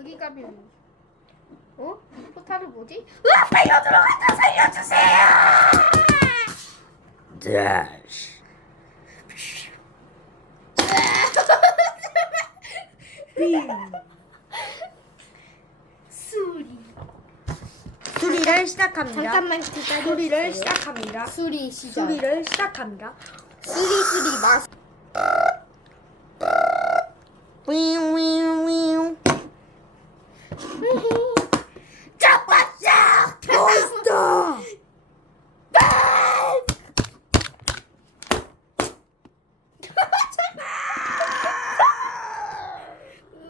여기 가면 어? 포탈은 뭐지? 으아 빨려 들어갔다 살려주세요! 다시. 수리 수리를 시작합니다. 잠깐만 기다려 수리를 시작합니다. 수리 시작 수리를 시작합니다. 수리 수리 마윙윙윙. 짜파짜 몬스터.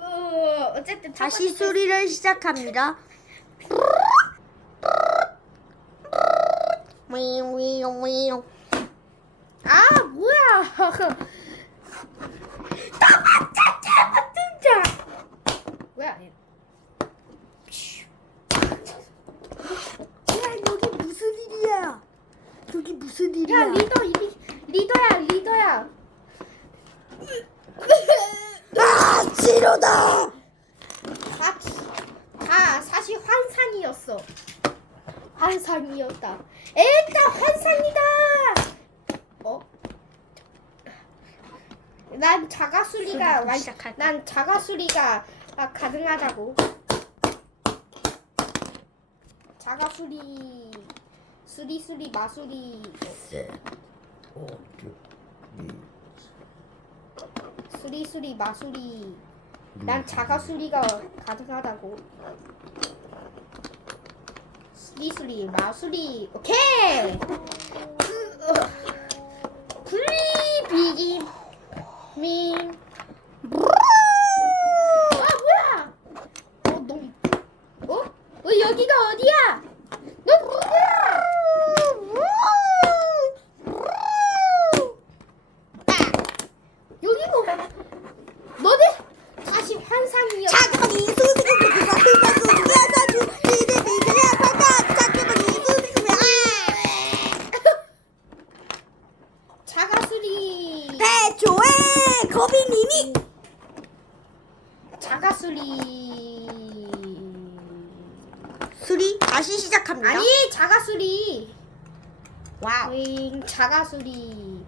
어, 어쨌든 첫 다시 수리를 시작합니다. 아 뭐야 따마짜 짜마등자 뭐야 얘. 야 여기 무슨 일이야? 여기 무슨 일이야? 야 리더 리, 리더야 리더야 아 치료다. 다, 다 사실 환상이었어. 환상이었다. 에따 환상이다! 어? 난 자가수리가 수리부터 완, 시작할까? 난 자가수리가 아, 가능하다고. 자가수리 수리수리 마수리. 수리수리 마수리 난 자가 수리가 가능하다고. 수리 수리 마수리. 오케이! 그, 어, 굴리 비기 민. 아, 뭐야? 어, 너, 어? 어, 여기가 어디야? 너 누구야? 아, 여기고 너네 다시 환상이었어. 자기만이 수직을 그가 그가 수직이어서 주리를 비그려 판다 자기만이 수직이면 자가수리. 배조의 거빈님이 자가 수리. 수리 다시 시작합니다. 아니 자가 수리. 와우. 윙 자가 수리.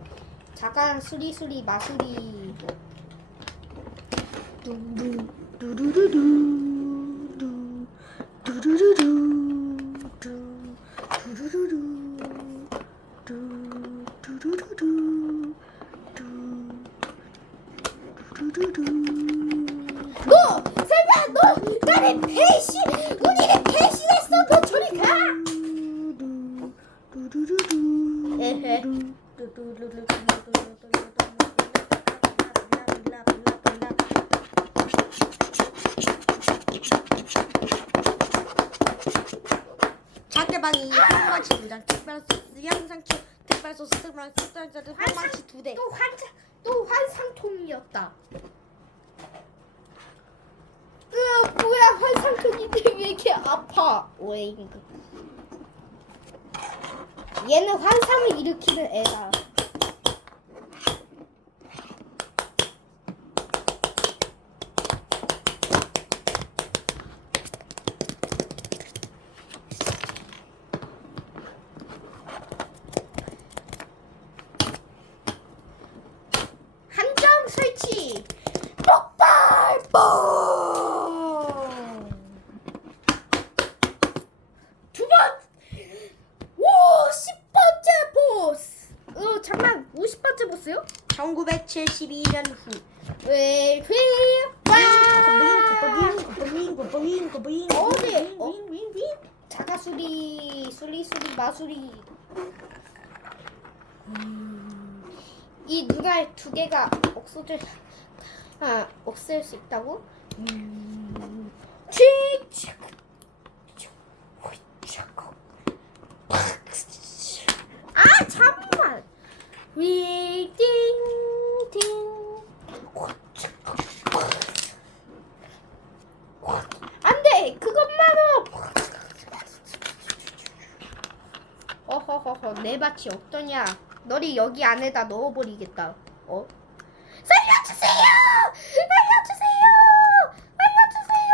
자가 수리 수리 마수리. 둥둥 두루루루 두 두루루루 두 두루루루 두 두루루루 두 두루루루 너 설마 너 나를 배신 우리를 배신했어 너 저리 가. 에헤. 상대방이 한마치 두장 특별 소스 양상추 특별 소스 특별 소스 한마치 두대 또 환자 또 환상통이었다. 으 뭐야 환상통인데 왜 이렇게 아파? 오잉. 얘는 환상을 일으키는 애다. 한점 설치. 폭발! 뻥! 두 번! 50번째 보스! 어, 잠만, 50번째 보스요? 1972년 후 왜! 어디? 어? 자가수리, 수리수리, 마수리. 이 눈알 두 개가 없어질, 아, 없앨 수 있다고? 칙! 아, 허허허 내 밭이 어떠냐 너를 여기 안에다 넣어버리겠다 어? 살려주세요! 살려주세요! 살려주세요!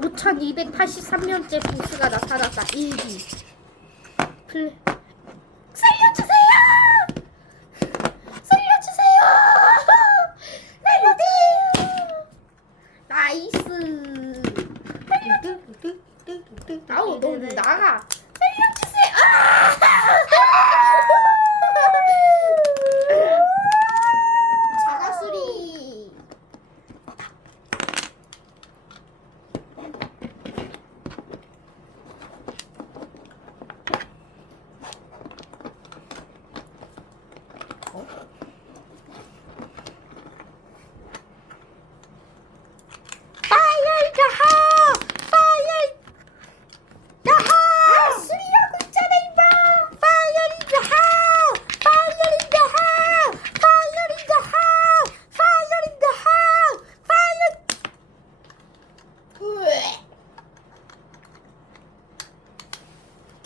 5283년째 보스가 나타났다 일기 플레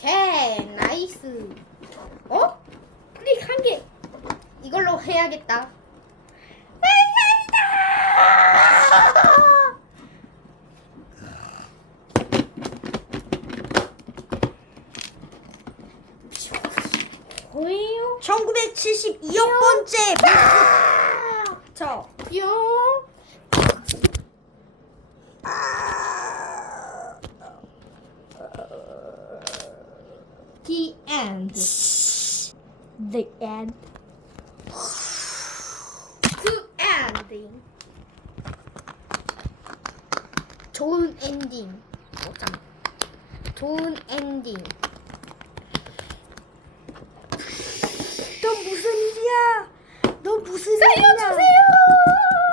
오케이 나이스. 어? 클릭 한 개. 이걸로 해야겠다. 뭐예요? 1972억 번째 저 뿅. The end. The end Good ending. 좋은 엔딩. 어쩜? 좋은 엔딩. 너 무슨 일이야? 너 무슨 일이야? 살려주세요.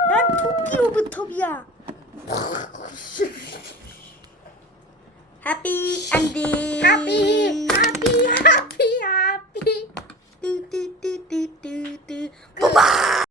난 토끼 오브톱이야. Happy ending. Happy, happy, happy, happy. Do, do, do, do, do, do. Goodbye.